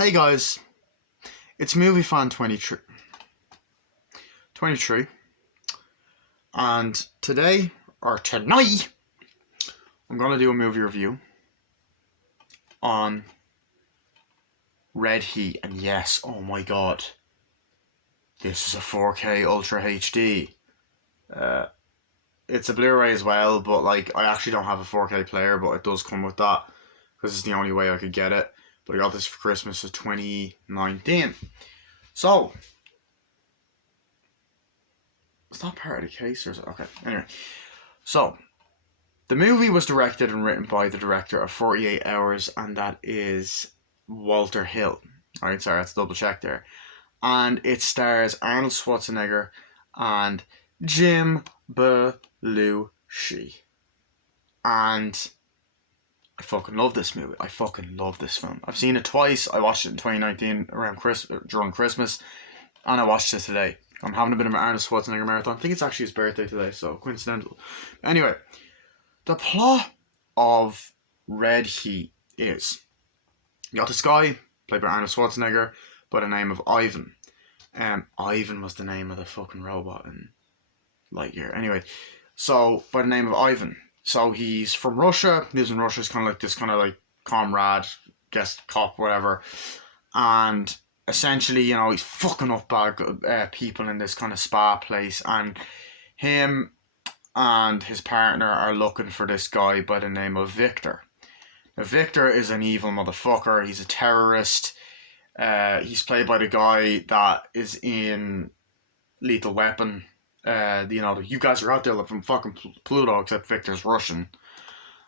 Hey guys, it's Movie Fan 23, and today, or tonight, I'm gonna do a movie review on Red Heat, and yes, oh my god, this is a 4K Ultra HD. It's a Blu-ray as well, but I actually don't have a 4K player, but it does come with that, because it's the only way I could get it. But I got this for Christmas of 2019. So, is that part of the case or is it? Okay, anyway. So, the movie was directed and written by the director of 48 Hours, and that is Walter Hill. Alright, sorry, let's double check there. And it stars Arnold Schwarzenegger and Jim Belushi. And I fucking love this movie. I fucking love this film. I've seen it twice. I watched it in 2019 during Christmas, and I watched it today. I'm having a bit of an Arnold Schwarzenegger marathon. I think it's actually his birthday today, so coincidental. Anyway, the plot of Red Heat is you got this guy played by Arnold Schwarzenegger by the name of Ivan. Ivan was the name of the fucking robot in Lightyear. Anyway, so by the name of Ivan. So he's from Russia. He lives in Russia. He's kind of like this kind of like comrade, guest cop, whatever. And essentially, he's fucking up bad people in this kind of spa place. And him and his partner are looking for this guy by the name of Victor. Now, Victor is an evil motherfucker. He's a terrorist. He's played by the guy that is in Lethal Weapon. You guys are out there from fucking Pluto, except Victor's Russian.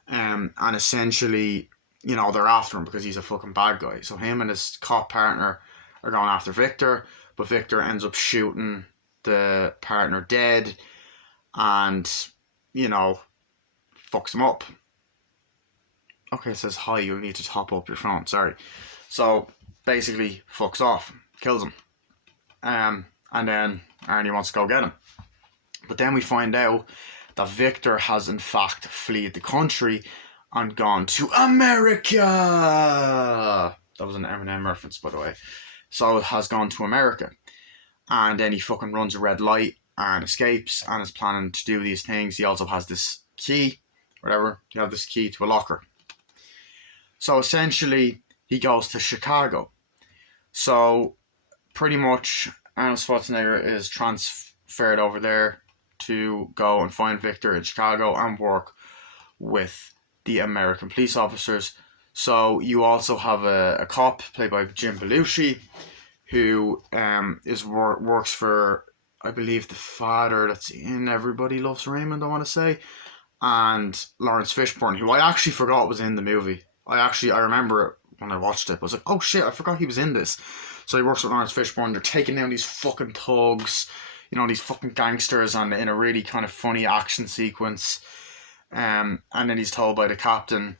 And essentially, they're after him because he's a fucking bad guy. So him and his cop partner are going after Victor, but Victor ends up shooting the partner dead and, fucks him up. Okay, it says, hi, you'll need to top up your phone, sorry. So, basically, fucks off, kills him. And then Arnie wants to go get him. But then we find out that Victor has in fact fled the country and gone to America. That was an Eminem reference, by the way. So it has gone to America. And then he fucking runs a red light and escapes and is planning to do these things. He also has this key, whatever. You have this key to a locker. So essentially, he goes to Chicago. So pretty much Arnold Schwarzenegger is transferred over there to go and find Victor in Chicago and work with the American police officers. So you also have a cop played by Jim Belushi, who works for, I believe, the father that's in Everybody Loves Raymond, I want to say, and Lawrence Fishburne, who I actually forgot was in the movie. I remember it when I watched it. I was like, oh shit, I forgot he was in this. So he works with Lawrence Fishburne. They're taking down these fucking thugs, these fucking gangsters, and in a really kind of funny action sequence. And then he's told by the captain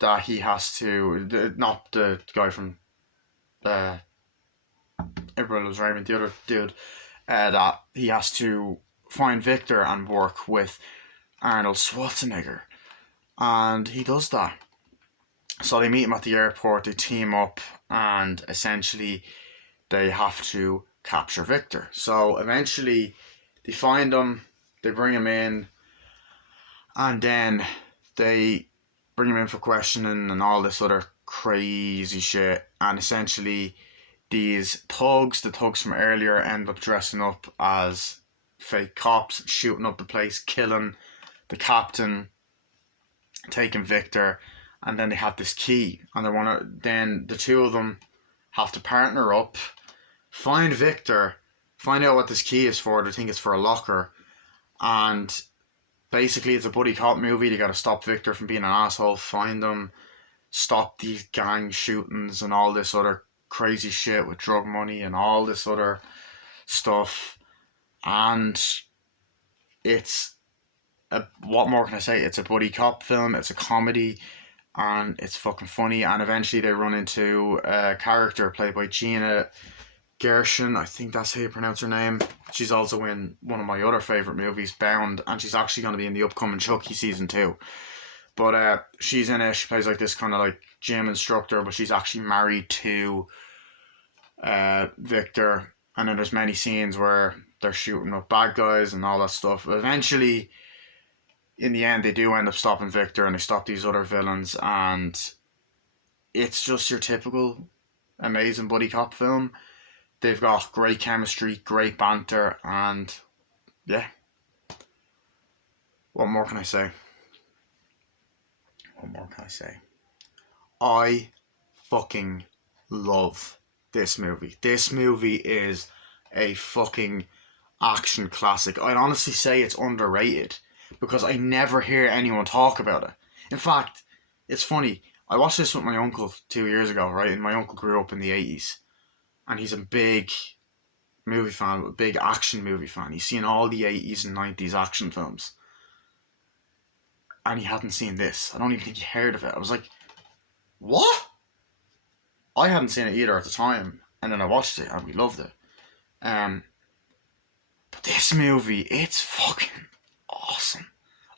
that he has to, not the guy from Everybody Loves Raymond, the other dude, that he has to find Victor and work with Arnold Schwarzenegger. And he does that. So they meet him at the airport, they team up, and essentially they have to capture Victor. So eventually they find him, they bring him in, and then they bring him in for questioning and all this other crazy shit. And essentially these thugs, the thugs from earlier, end up dressing up as fake cops, shooting up the place, killing the captain, taking Victor. And then they have this key, and then the two of them have to partner up, find Victor, find out what this key is for. They think it's for a locker, and basically it's a buddy cop movie. They got to stop Victor from being an asshole, find him, stop these gang shootings and all this other crazy shit with drug money and all this other stuff. And what more can I say? It's a buddy cop film. It's a comedy. And it's fucking funny. And eventually they run into a character played by Gina Gershon. I think that's how you pronounce her name. She's also in one of my other favourite movies, Bound. And she's actually going to be in the upcoming Chucky season 2. But she's in it. She plays like this kind of like gym instructor. But she's actually married to Victor, and then there's many scenes where they're shooting up bad guys and all that stuff. Eventually, in the end, they do end up stopping Victor and they stop these other villains, and it's just your typical amazing buddy cop film. They've got great chemistry, great banter, and yeah. What more can I say? What more can I say? I fucking love this movie. This movie is a fucking action classic. I'd honestly say it's underrated because I never hear anyone talk about it. In fact, it's funny. I watched this with my uncle 2 years ago, right? And my uncle grew up in the 80s. And he's a big movie fan, a big action movie fan. He's seen all the 80s and 90s action films. And he hadn't seen this. I don't even think he heard of it. I was like, what? I hadn't seen it either at the time. And then I watched it and we loved it. But this movie, it's fucking awesome.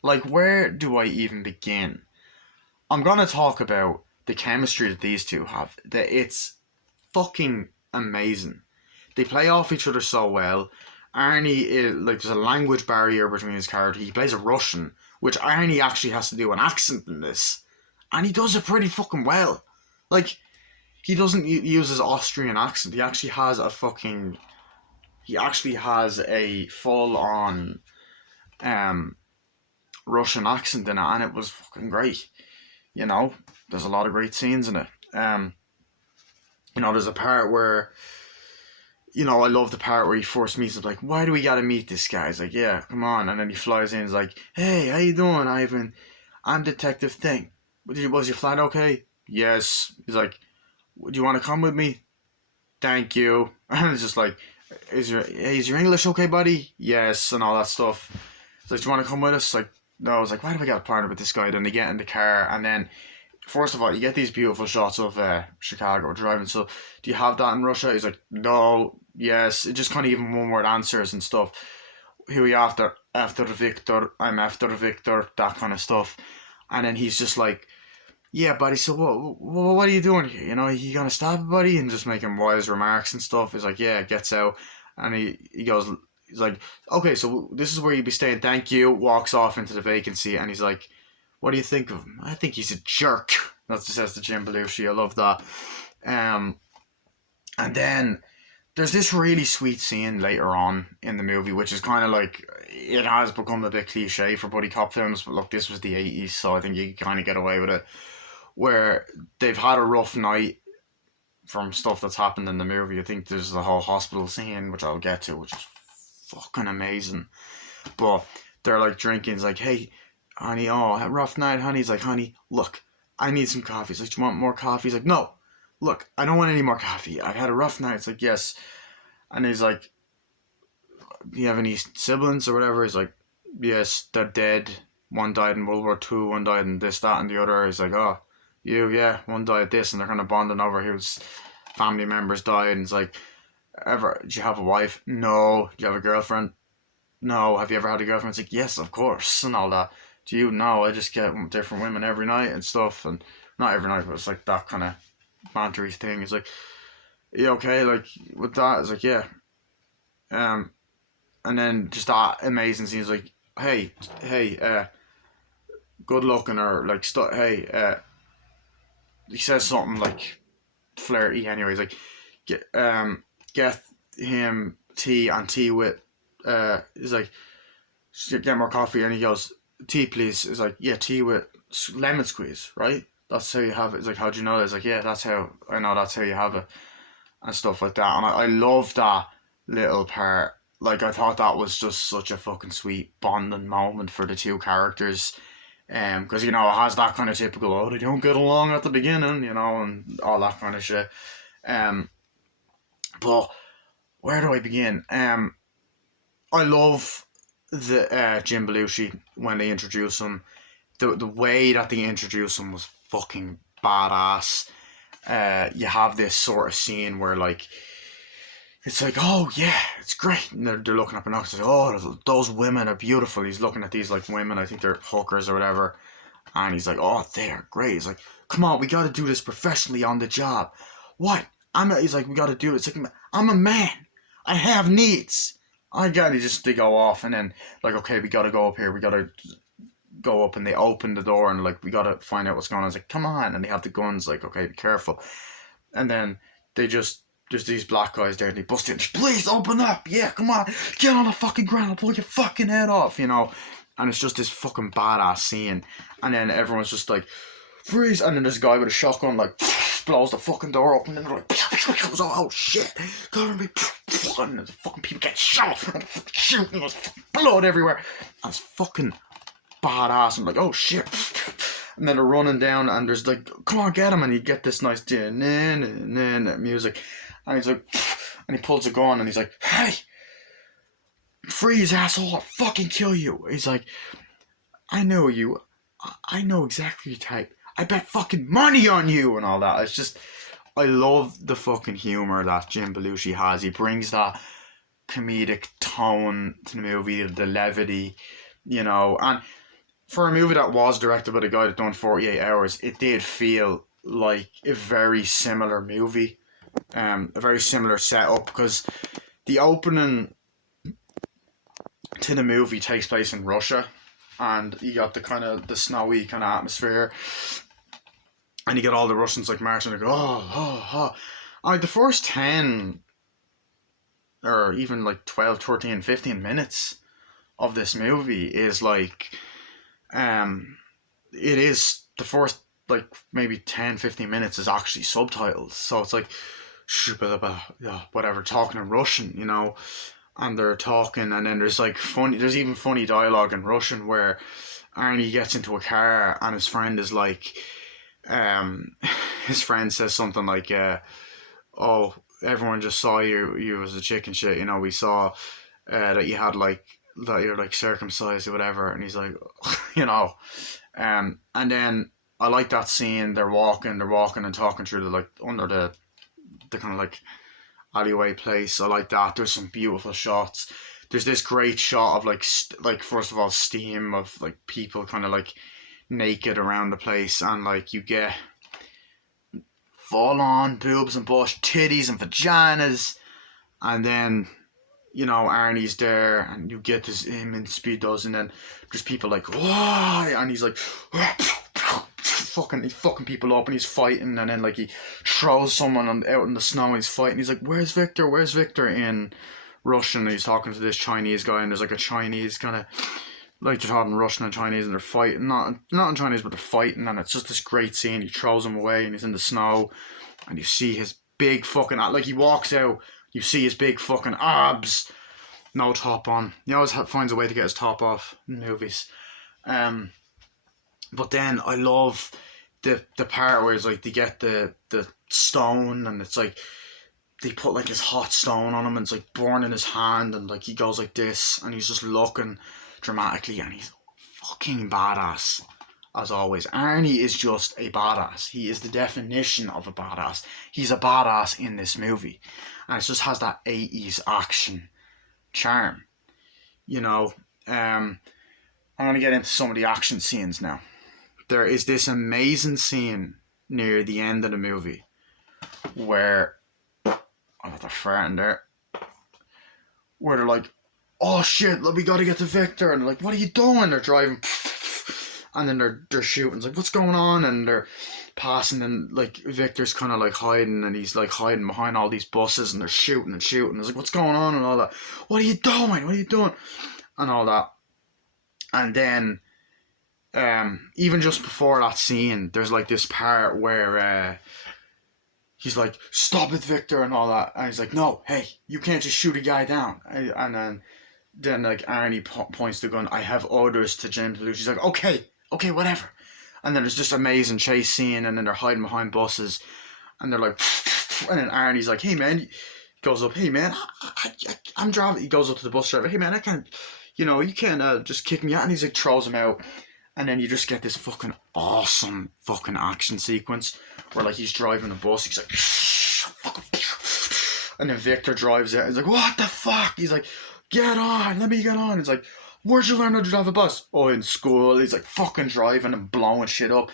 Like, where do I even begin? I'm gonna talk about the chemistry that these two have. That it's fucking amazing. They play off each other so well. Arnie is like, there's a language barrier between his character. He plays a Russian, which Arnie actually has to do an accent in this, and he does it pretty fucking well. Like, he doesn't use his Austrian accent. He actually has a full on Russian accent in it, and it was fucking great. You know, there's a lot of great scenes in it. There's a part where, I love the part where he first meets him, like, why do we gotta meet this guy? He's like, yeah, come on. And then he flies in, he's like, hey, how you doing, Ivan? I'm Detective Thing. Was your flight okay? Yes. He's like, do you want to come with me? Thank you. And it's just like, is your English okay, buddy? Yes, and all that stuff. He's like, do you want to come with us? Like, no. I was like, why do I got to partner with this guy? Then they get in the car, and then, first of all, you get these beautiful shots of Chicago driving. So, do you have that in Russia? He's like, no, yes. It just kind of even one word answers and stuff. Who are you after? After Victor. I'm after Victor. That kind of stuff. And then he's just like, yeah, buddy, so what are you doing here? You gonna stop it, buddy? And just making wise remarks and stuff. He's like, yeah, gets out. And he goes, he's like, okay, so this is where you'd be staying. Thank you. Walks off into the vacancy. And he's like, what do you think of him? I think he's a jerk. That's what says to Jim Belushi. I love that. And then there's this really sweet scene later on in the movie, which is kind of like, it has become a bit cliche for buddy cop films, but look, this was the 80s, so I think you can kind of get away with it, where they've had a rough night from stuff that's happened in the movie. I think there's the whole hospital scene, which I'll get to, which is fucking amazing. But they're like drinking. It's like, hey, honey, a rough night, honey. He's like, honey, look, I need some coffee. He's like, do you want more coffee? He's like, no, look, I don't want any more coffee. I've had a rough night. It's like, yes. And he's like, do you have any siblings or whatever? He's like, yes, they're dead. One died in World War II, one died in this, that, and the other. He's like, oh, yeah, one died this, and they're kind of bonding over whose family members died. And it's like, do you have a wife? No. Do you have a girlfriend? No. Have you ever had a girlfriend? It's like, yes, of course, and all that. Do you? No, I just get different women every night and stuff, and not every night, but it's like that kind of bantery thing. It's like, you okay, like, with that? It's like, yeah. And then just that amazing scene is like, hey, good looking, or like, he says something like flirty. Anyways, like, get him tea and tea with. He's like, get more coffee, and he goes, tea please. He's like, yeah, tea with lemon squeeze, right? That's how you have it. It's like, how do you know that? It's like, yeah, that's how I know. That's how you have it, and stuff like that. And I love that little part. Like, I thought that was just such a fucking sweet bonding moment for the two characters. Because, it has that kind of typical, they don't get along at the beginning, and all that kind of shit. But where do I begin? I love the Jim Belushi when they introduce him. The way that they introduce him was fucking badass. You have this sort of scene where, like, it's like, oh yeah, it's great. And they're looking up and like, oh, those women are beautiful. He's looking at these like women, I think they're hookers or whatever. And he's like, oh, they're great. He's like, come on, we got to do this professionally on the job. What? He's like, we gotta do it. It's like, I'm a man. I have needs. They go off, and then, like, okay, we gotta go up here. We gotta go up, and they open the door, and, like, we gotta find out what's going on. I was like, come on. And they have the guns, like, okay, be careful. And then there's these black guys there, and they bust in. Please open up. Yeah, come on. Get on the fucking ground. I'll pull your fucking head off, you know. And it's just this fucking badass scene. And then everyone's just like, freeze. And then there's a guy with a shotgun, like, blows the fucking door open. And they're like, oh shit. Cover me. And the fucking people get shot. And shooting. There's blood everywhere. And it's fucking badass. And like, oh shit. And then they're running down, and there's like, come on, get him. And you get this nice music. And he's like, and he pulls a gun, and he's like, hey, freeze, asshole, I'll fucking kill you. He's like, I know you. I know exactly your type. I bet fucking money on you, and all that. It's just, I love the fucking humour that Jim Belushi has. He brings that comedic tone to the movie, the levity, you know. And for a movie that was directed by the guy that done 48 Hours, it did feel like a very similar movie. A very similar setup, because the opening to the movie takes place in Russia, and you got the kind of the snowy kind of atmosphere, and you get all the Russians like marching, like, the first 10 or even like 12, 13, 15 minutes of this movie is like, it is the first like maybe 10, 15 minutes is actually subtitles, so it's like whatever, talking in Russian, you know, and they're talking, and then there's even funny dialogue in Russian where Arnie gets into a car, and his friend is like, his friend says something like, oh, everyone just saw you as a chicken shit, you know, we saw that you had like, that you're like circumcised or whatever, and he's like, you know, and then I like that scene. They're walking and talking through the, like, under the kind of like alleyway place. I like that. There's some beautiful shots. There's this great shot of like first of all, steam of like people kind of like naked around the place, and like you get full on boobs and bush, titties and vaginas, and then, you know, Arnie's there, and you get this him in speedos, and then there's people like, why, and he's like, he's fucking people up, and he's fighting, and then like he throws someone out in the snow, and he's fighting. He's like, where's Victor in Russian? And he's talking to this Chinese guy, and there's like a Chinese kind of, like, they're talking Russian and Chinese, and they're fighting, not in Chinese, but they're fighting, and it's just this great scene. He throws him away, and he's in the snow, and you see his big fucking, like, he walks out, you see his big fucking abs, no top on. He always finds a way to get his top off in movies. But then I love the part where it's like they get the stone, and it's like they put like his hot stone on him, and it's like burning his hand, and like he goes like this, and he's just looking dramatically, and he's fucking badass as always. Arnie is just a badass. He is the definition of a badass. He's a badass in this movie, and it just has that 80s action charm, you know. I'm going to get into some of the action scenes now. There is this amazing scene near the end of the movie where, oh, they're farting there, where they're like, oh shit, we gotta get to Victor, and they're like, what are you doing? They're driving, and then they're shooting. It's like, what's going on? And they're passing, and like Victor's kind of like hiding, and he's like hiding behind all these buses, and they're shooting and shooting. It's like, what's going on? And all that. What are you doing? And all that. And then, even just before that scene, there's like this part where he's like, stop it, Victor, and all that. And he's like, no, hey, you can't just shoot a guy down. And then like Arnie points the gun. I have orders to Jim Belushi. She's like, okay, whatever. And then there's this amazing chase scene, and then they're hiding behind buses, and they're like, and then Arnie's like, hey man, he goes up, hey man, I'm driving. He goes up to the bus driver, hey man, I can't, you know, you can't just kick me out. And he's like, throws him out. And then you just get this fucking awesome fucking action sequence where like he's driving a bus, he's like, and then Victor drives out. He's like, what the fuck? He's like, get on, let me get on. He's like, where'd you learn how to drive a bus? Oh, in school. He's like fucking driving and blowing shit up.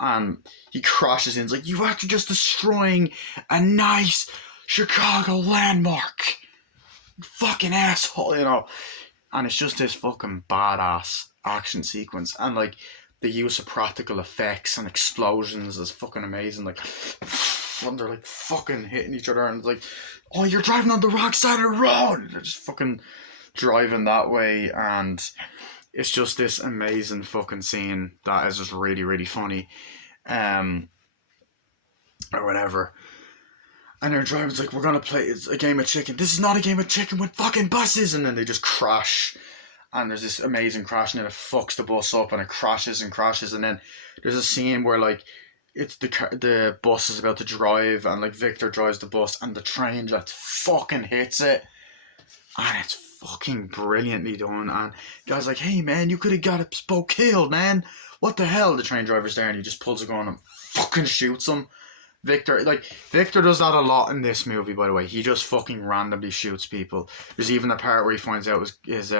and he crashes in. It's like, you actually just destroying a nice Chicago landmark, fucking asshole, you know. And it's just this fucking badass action sequence, and like the use of practical effects and explosions is fucking amazing. Like, when they're like fucking hitting each other, and it's like, oh, you're driving on the wrong side of the road. They're just fucking driving that way, and it's just this amazing fucking scene that is just really, really funny, or whatever. And their driver's like, we're gonna play, it's a game of chicken. This is not a game of chicken with fucking buses. And then they just crash. And there's this amazing crash, and then it fucks the bus up, and it crashes and crashes. And then there's a scene where like it's the bus is about to drive, and like Victor drives the bus, and the train just fucking hits it, and it's fucking brilliantly done. And the guy's like, hey man, you could have got it spoke killed, man. What the hell? The train driver's there, and he just pulls a gun and fucking shoots him. Victor does that a lot in this movie, by the way. He just fucking randomly shoots people. There's even a part where he finds out his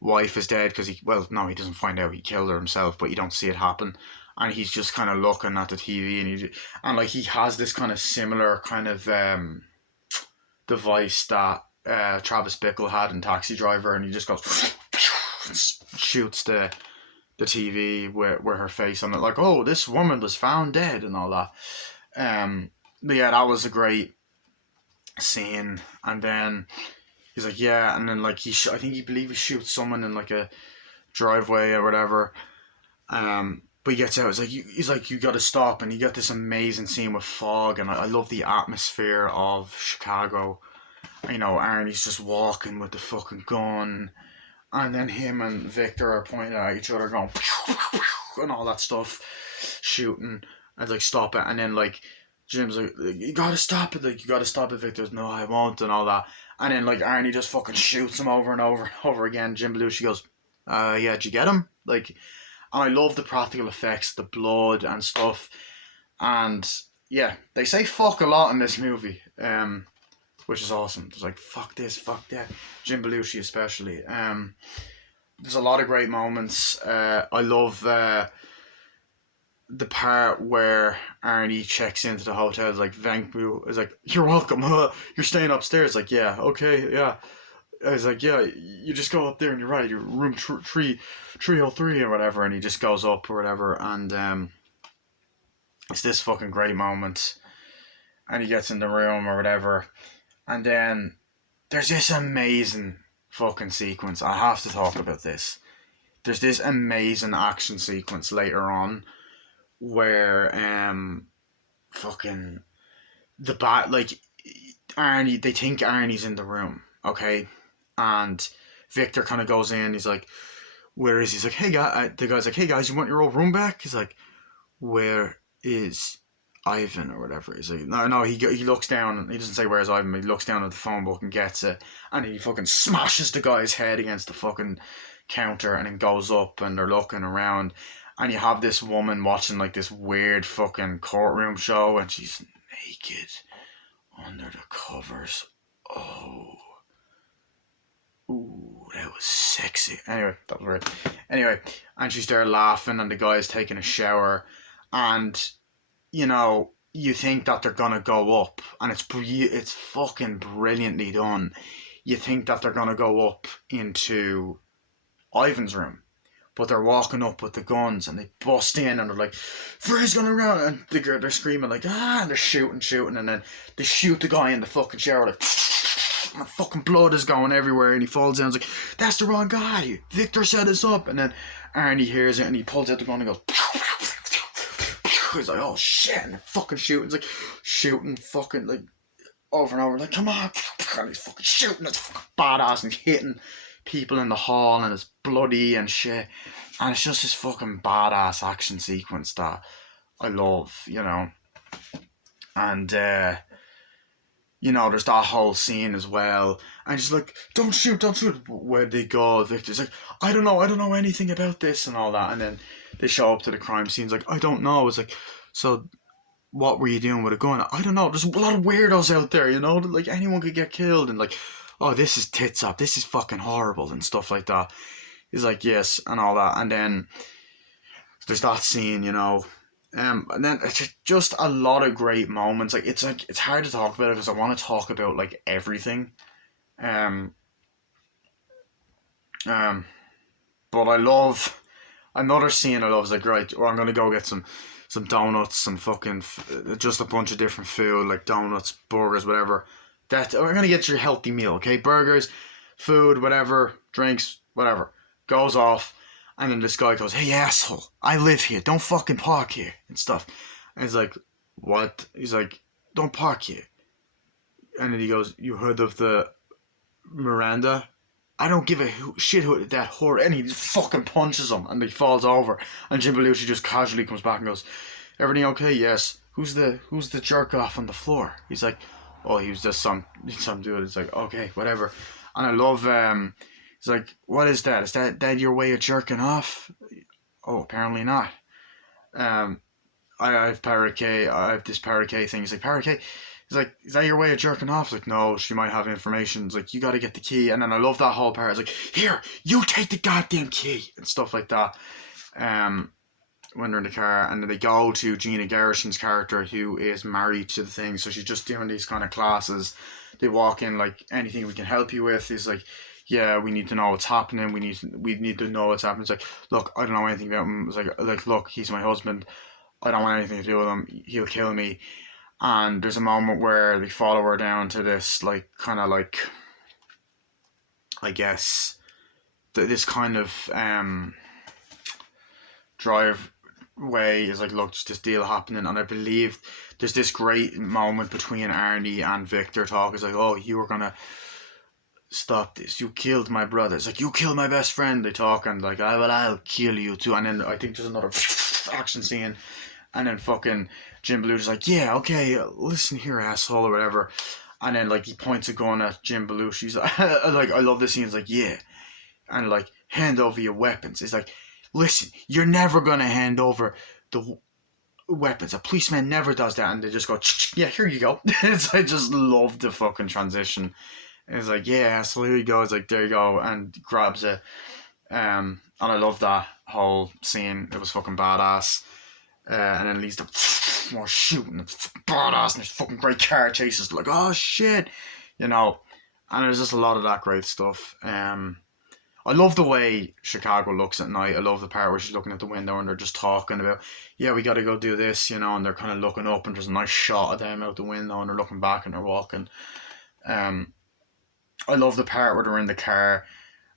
wife is dead because he doesn't find out, he killed her himself, but you don't see it happen. And he's just kind of looking at the TV, and like he has this kind of similar kind of device that Travis Bickle had in Taxi Driver, and he just goes shoots the TV with her face on it, like, oh, this woman was found dead and all that. But yeah, that was a great scene. And then he's like, yeah, and then like I believe he shoots someone in like a driveway or whatever. But he gets out. He's like, you got to stop, and you got this amazing scene with fog, and I love the atmosphere of Chicago. You know, Arnie's just walking with the fucking gun, and then him and Victor are pointing at each other, going and all that stuff, shooting. I'd like, stop it, and then like Jim's like, you gotta stop it, Victor's, no, I won't, and all that. And then like Arnie just fucking shoots him over and over and over again. Jim Belushi goes, yeah, did you get him? Like, and I love the practical effects, the blood and stuff. And yeah, they say fuck a lot in this movie, which is awesome. There's like, fuck this, fuck that. Jim Belushi especially. There's a lot of great moments. I love the part where Arnie checks into the hotel. Is like, Venkbu is like, you're welcome, you're staying upstairs. Like, yeah, okay, yeah. I was like, yeah, you just go up there and you're right, you're room 303 or whatever, and he just goes up or whatever, and it's this fucking great moment, and he gets in the room or whatever, and then there's this amazing fucking sequence. I have to talk about this. There's this amazing action sequence later on where fucking the Arnie, they think Arnie's in the room, okay, and Victor kind of goes in. He's like, where is he? He's like, hey guy, the guy's like, hey guys, you want your old room back? He's like, where is Ivan or whatever? He's like, no, he looks down, he doesn't say where's Ivan, but he looks down at the phone book and gets it, and he fucking smashes the guy's head against the fucking counter, and then goes up, and they're looking around, and you have this woman watching like this weird fucking courtroom show, and she's naked under the covers. Oh. Ooh, that was sexy. Anyway, that was weird. Anyway, and she's there laughing, and the guy's taking a shower, and you know, you think that they're gonna go up, and it's fucking brilliantly done. You think that they're gonna go up into Ivan's room, but they're walking up with the guns, and they bust in, and they're like, Freya's going around, and they're screaming like, and they're shooting, and then they shoot the guy in the fucking shower, like, and the fucking blood is going everywhere, and he falls down. It's like, that's the wrong guy, Victor set us up. And then Arnie hears it, and he pulls out the gun and goes, he's like, oh shit, and they're fucking shooting. It's like shooting fucking like over and over, like, come on, and he's fucking shooting. It's fucking badass, and he's hitting people in the hall, and it's bloody and shit, and it's just this fucking badass action sequence that I love, you know. And you know, there's that whole scene as well, and she's like, don't shoot, where'd they go? Victor's like, I don't know anything about this and all that. And then they show up to the crime scenes, like, I don't know. It's like, so what were you doing with a gun? I don't know, there's a lot of weirdos out there, you know, like anyone could get killed, and like, oh, this is tits up, this is fucking horrible and stuff like that. He's like, yes, and all that. And then there's that scene, you know, And then it's just a lot of great moments. It's hard to talk about it because I want to talk about like everything. Um, um, but I love another scene. I love is like, right, well, I'm gonna go get some donuts, some fucking just a bunch of different food like donuts, burgers, whatever. That we're gonna get your healthy meal, okay? Burgers, food, whatever, drinks, whatever. Goes off, and then this guy goes, "Hey asshole, I live here. Don't fucking park here and stuff." And he's like, "What?" He's like, "Don't park here." And then he goes, "You heard of the Miranda?" I don't give a shit who that whore. And he just fucking punches him, and he falls over. And Jim Belushi just casually comes back and goes, "Everything okay?" "Yes." Who's the jerk off on the floor?" He's like, "Oh, he was just some dude." It's like, okay, whatever. And I love he's like, "What is that? Is that your way of jerking off?" "Oh, apparently not." Um, I have parakeet. I have this parakeet thing. He's like, "Parakeet." He's like, "Is that your way of jerking off?" It's like, "No, she might have information." It's like, "You got to get the key." And then I love that whole part. It's like, "Here, you take the goddamn key," and stuff like that. Um, when they're in the car, and then they go to Gina Gershon's character, who is married to the thing. So she's just doing these kind of classes. They walk in like, "Anything we can help you with?" He's like, "Yeah, we need to know what's happening. We need to know what's happening." It's like, "Look, I don't know anything about him." It's like, "Look, he's my husband. I don't want anything to do with him. He'll kill me." And there's a moment where they follow her down to this like kind of like, I guess, this kind of driveway is like, "Look, there's this deal happening," and I believe there's this great moment between Arnie and Victor talk. It's like, "Oh, you were gonna stop this. You killed my brother." It's like, "You killed my best friend." They talk and like, I'll kill you too." And then I think there's another action scene, and then fucking Jim Belushi's like, "Yeah, okay, listen here, asshole," or whatever. And then like he points a gun at Jim Belushi's like, I love this scene. It's like, "Yeah," and like, "Hand over your weapons." It's like, "Listen, you're never gonna hand over the weapons. A policeman never does that." And they just go, "Yeah, here you go." I just love the fucking transition. And it's like, "Yeah, so here you go." It's like, "There you go," and grabs it. And I love that whole scene. It was fucking badass. And then leads to more shooting. It's badass, and there's fucking great car chases. Like, oh shit, you know. And there's just a lot of that great stuff. I love the way Chicago looks at night. I love the part where she's looking at the window and they're just talking about, "Yeah, we got to go do this," and they're kind of looking up, and there's a nice shot of them out the window, and they're looking back and they're walking. Um, I love the part where they're in the car,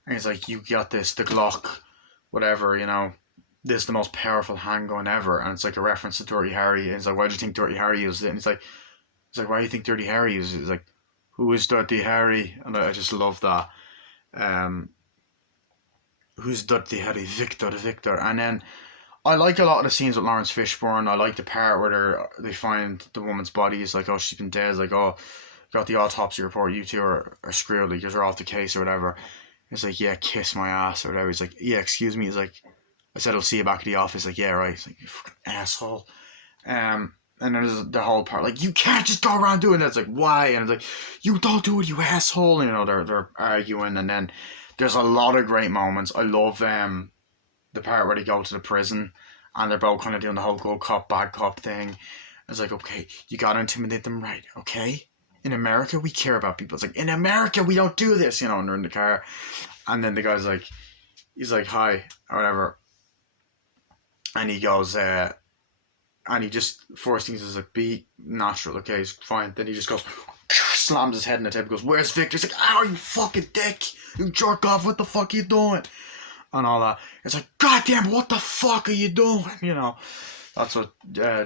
and he's like, "You got this, the Glock, whatever. This is the most powerful handgun ever," and it's like a reference to Dirty Harry. And he's like, "Why do you think Dirty Harry uses it?" And he's like, "Why do you think Dirty Harry uses it?" He's like, "Who is Dirty Harry?" And I just love that. Um, who's Dirty Harry? Victor, Victor. And then I like a lot of the scenes with Lawrence Fishburne. I like the part where they find the woman's body. It's like, "Oh, she's been dead." It's like, "Oh, got the autopsy report. You two are screwed because you're off the case or whatever." It's like, "Yeah, kiss my ass," or whatever. He's like, "Yeah, excuse me." He's like, "I said I'll see you back at the office." Like, "Yeah, right." He's like, "You fucking asshole." And then there's the whole part like, "You can't just go around doing that." It's like, "Why?" And it's like, "You don't do it, you asshole." They're arguing, and then there's a lot of great moments. I love the part where they go to the prison, and they're both kind of doing the whole good cop bad cop thing. It's like, "Okay, you gotta intimidate them, right? Okay. In America, we care about people." It's like, "In America, we don't do this," and they're in the car. And then the guy's like, he's like, "Hi," or whatever. And he goes, and he just, first things is like, "Be natural, okay, it's fine." Then he just goes, slams his head in the table, goes, "Where's Victor?" He's like, "Ow, you fucking dick. You jerk off, what the fuck are you doing?" And all that. It's like, "God damn, what the fuck are you doing?" That's what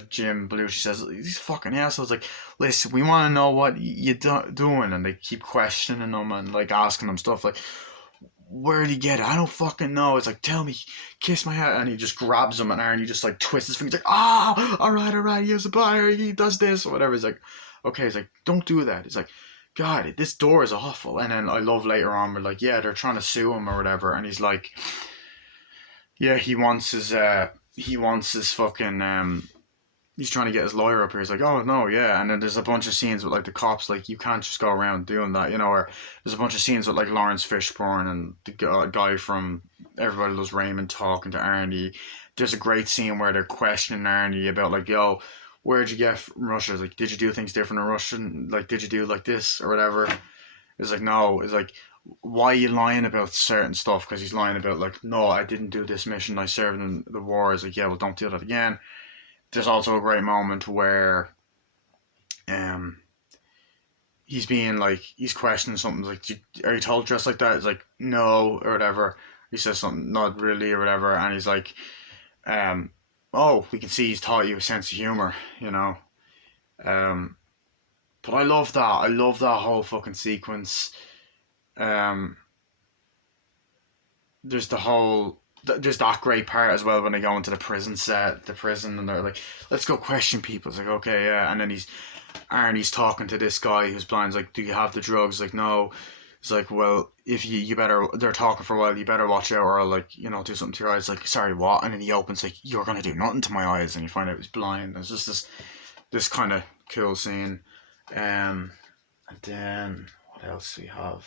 Jim Belushi says. These fucking assholes, like, "Listen, we want to know what you're doing." And they keep questioning him and like asking him stuff like, "Where did he get it? I don't fucking know." It's like, "Tell me, kiss my head." And he just grabs him, and Aaron, just like twists his fingers, like, all right, he's a buyer, he does this, or whatever. He's like, "Okay." He's like, "Don't do that." He's like, "God, this door is awful." And then I love later on, we're like, "Yeah, they're trying to sue him or whatever." And he's like, "Yeah, he wants his fucking he's trying to get his lawyer up here. He's like, oh no, yeah. And then there's a bunch of scenes with like the cops, like you can't just go around doing that, you know. Or there's a bunch of scenes with like Lawrence Fishburne and the guy from Everybody Loves Raymond talking to Arnie. There's a great scene where they're questioning Arnie about like, yo, where'd you get from Russia? Like, did you do things different in Russia? Like, did you do like this or whatever? It's like, no. It's like, why are you lying about certain stuff? Because he's lying about like, no, I didn't do this mission. I served in the war. It's like, yeah, well, don't do that again. There's also a great moment where um he's being like he's questioning something like, are you told dressed like that? It's like, no, or whatever. He says something, not really, or whatever, and he's like, um oh, we can see he's taught you a sense of humor, you know. um but I love that whole fucking sequence. um there's the whole there's that great part as well when they go into the prison, and they're like, let's go question people. It's like, okay, yeah. And then Arnie's talking to this guy who's blind. He's like, do you have the drugs? Like, no. It's like, well, if you better, they're talking for a while, you better watch out, or I'll, like, you know, do something to your eyes. Like, sorry, what? And then he opens, like, you're gonna do nothing to my eyes, and you find out he's blind. It's just this kind of cool scene. And then what else do we have?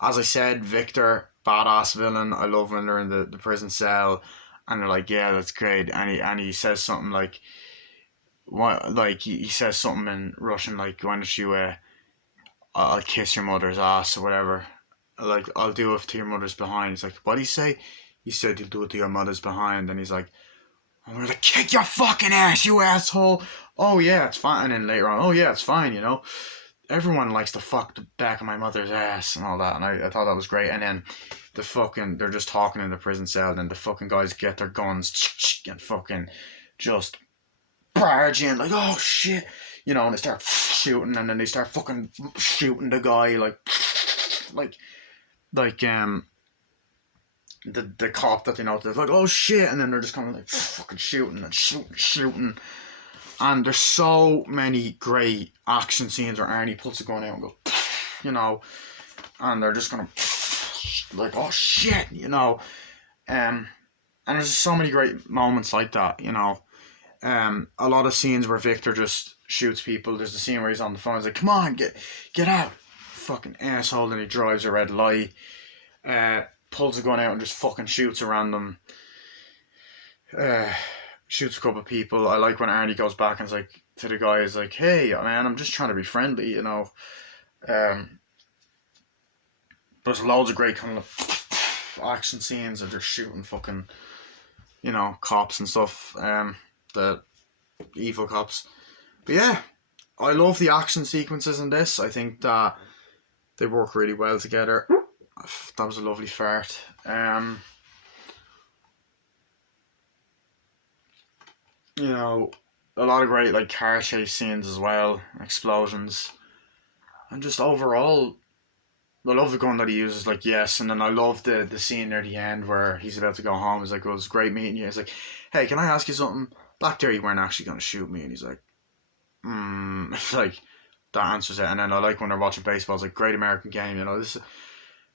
As I said, Victor, badass villain. I love when they're in the prison cell, and they're like, yeah, that's great. And he says something like, what? Like he says something in Russian, like, why don't you I'll kiss your mother's ass or whatever. Like, I'll do it to your mother's behind. He's like, what do you say? He said you'll do it to your mother's behind, and he's like, I'm gonna kick your fucking ass, you asshole. Oh yeah, it's fine. And then later on, oh yeah, it's fine, you know. Everyone likes to fuck the back of my mother's ass and all that, and I thought that was great. And then they're just talking in the prison cell, and then the fucking guys get their guns and fucking just barge in, like, oh shit, you know, and they start shooting, and then they start fucking shooting the guy, like, like, the cop that they know, they're like, oh shit, and then they're just kind of like fucking shooting and shooting. And there's so many great action scenes where Arnie pulls a gun out and goes, you know, and they're just gonna like, oh shit, you know. And there's so many great moments like that, you know. A lot of scenes where Victor just shoots people. There's the scene where he's on the phone. He's like, come on, get out, fucking asshole. And he drives a red light, pulls a gun out and just fucking shoots a random, shoots a couple of people. I like when Arnie goes back and is like to the guy, is like, hey man, I'm just trying to be friendly, you know. There's loads of great kind of action scenes of just shooting fucking, you know, cops and stuff. The evil cops. But yeah, I love the action sequences in this. I think that they work really well together. That was a lovely fart. You know, a lot of great like car chase scenes as well, explosions, and just overall, I love the gun that he uses. Like, yes, and then I love the scene near the end where he's about to go home. He's like, "Well, it was great meeting you." He's like, "Hey, can I ask you something? Back there, you weren't actually gonna shoot me," and he's like, It's like that answers it. And then I like when they're watching baseball. It's like, great American game, you know. This,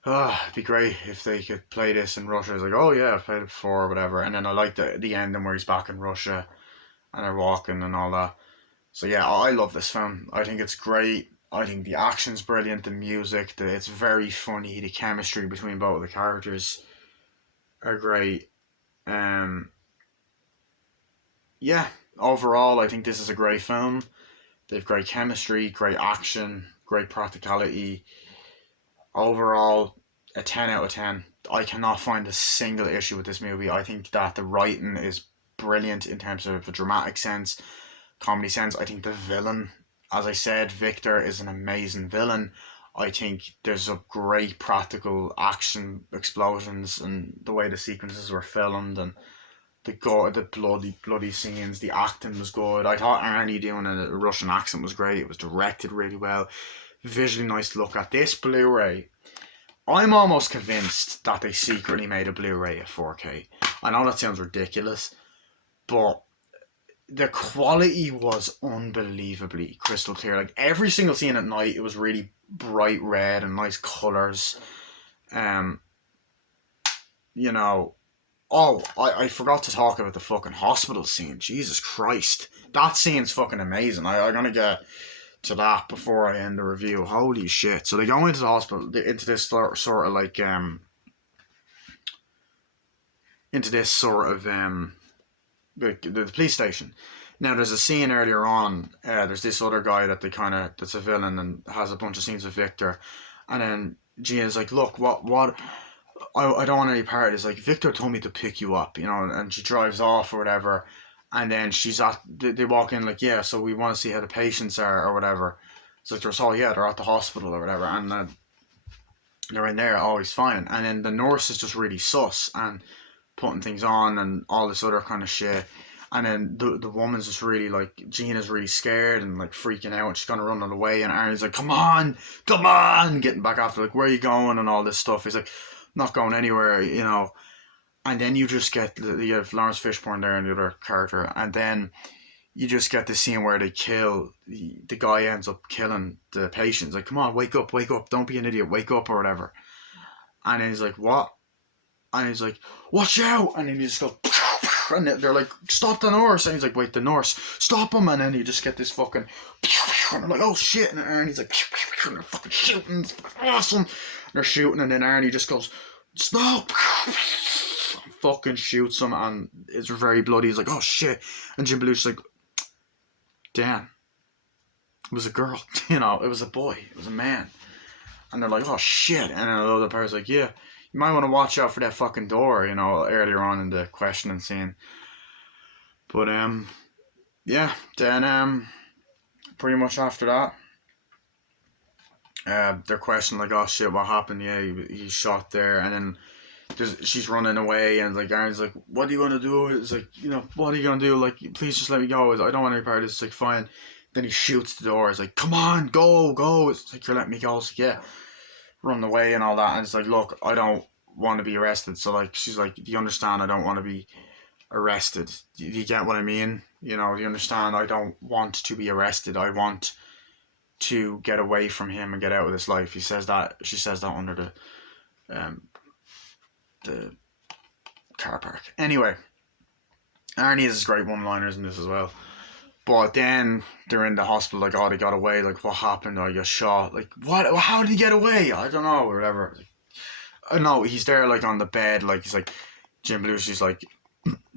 it'd be great if they could play this in Russia. It's like, oh yeah, I've played it before or whatever. And then I like the ending where he's back in Russia and they're walking and all that. So yeah, I love this film. I think it's great. I think the action's brilliant, the music, it's very funny, the chemistry between both of the characters are great. Um, yeah, overall, I think this is a great film. They've great chemistry, great action, great practicality. Overall, a 10 out of 10. I cannot find a single issue with this movie. I think that the writing is brilliant in terms of a dramatic sense, comedy sense. I think the villain, as I said, Victor is an amazing villain. I think there's a great practical action, explosions, and the way the sequences were filmed, and the bloody scenes. The acting was good. I thought Arnie doing a Russian accent was great. It was directed really well, visually nice to look at. This Blu-ray, I'm almost convinced that they secretly made a Blu-ray at 4K. I know that sounds ridiculous, but the quality was unbelievably crystal clear. Like, every single scene at night, it was really bright red and nice colors. You know, Oh, I forgot to talk about the fucking hospital scene. Jesus Christ. That scene's fucking amazing. I'm gonna get to that before I end the review. Holy shit. So they go into the hospital, into this sort of like, into this sort of, the police station. Now, there's a scene earlier on. There's this other guy that they kind of that's a villain and has a bunch of scenes with Victor, and then Gina's like, "Look, what? I don't want any part." It's like Victor told me to pick you up, and she drives off or whatever, and then they walk in like, "Yeah, so we want to see how the patients are or whatever." It's like they're at the hospital or whatever, and they're in there, always fine, and then the nurse is just really sus and putting things on and all this other kind of shit. And then the woman's just really like, Gina's really scared and like freaking out. She's gonna run away, and Arnie's like, come on, getting back after, like, where are you going and all this stuff. He's like, not going anywhere, And then you just get you have Lawrence Fishburne there and the other character, and then you just get the scene where they kill the guy ends up killing the patient. He's like, come on, wake up, don't be an idiot, wake up or whatever. And then he's like, what? And he's like, watch out! And then he just goes, and they're like, stop the nurse! And he's like, wait, the nurse, stop him! And then you just get this fucking, and they're like, oh shit! And Arnie's like, and they're fucking shooting, it's awesome! And they're shooting, and then Arnie just goes, stop! Fucking shoots him, and it's very bloody. He's like, oh shit! And Jim Belushi's like, damn, it was a girl, it was a boy, it was a man. And they're like, oh shit! And then the other person's like, yeah, you might want to watch out for that fucking door, earlier on in the questioning scene. But, yeah, then, pretty much after that, they're questioning, like, oh shit, what happened? Yeah, he's shot there. And then she's running away, and, like, Aaron's like, what are you going to do? It's like, what are you going to do? Like, please just let me go. I don't want any part of this. It's like, fine. Then he shoots the door. It's like, come on, go. It's like, you're letting me go. It's like, yeah. Run away and all that, and it's like, look, I don't want to be arrested. So, like, she's like, do you understand? I don't want to be arrested. Do you get what I mean? Do you understand? I don't want to be arrested. I want to get away from him and get out of this life. She says that under the car park. Anyway, Arnie has great one-liners in this as well. But then they're in the hospital, like, oh, they got away, like, what happened? I got shot. Like, what? How did he get away? I don't know, or whatever. No, he's there, like, on the bed, like, he's like, Jim Belushi's like,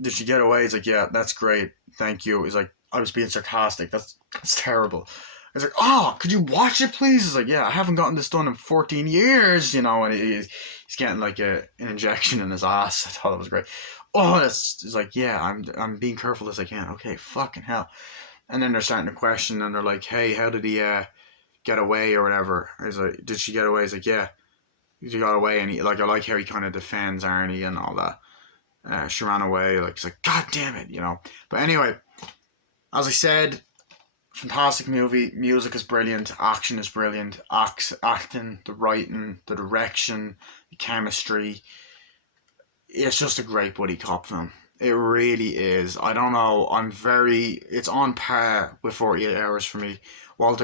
did she get away? He's like, yeah, that's great, thank you. He's like, I was being sarcastic, that's terrible. He's like, oh, could you watch it, please? He's like, yeah, I haven't gotten this done in 14 years, and he's getting, like, an injection in his ass. I thought it was great. Oh, it's like, yeah, I'm being careful as I can. Okay, fucking hell. And then they're starting to question, and they're like, hey, how did he get away or whatever? He's like, did she get away? He's like, yeah, she got away. And I like how he kind of defends Arnie and all that. She ran away. Like, he's like, God damn it, But anyway, as I said, fantastic movie. Music is brilliant. Action is brilliant. Acting, the writing, the direction, the chemistry. It's just a great buddy cop film. It really is. I don't know. It's on par with 48 Hours for me. Walter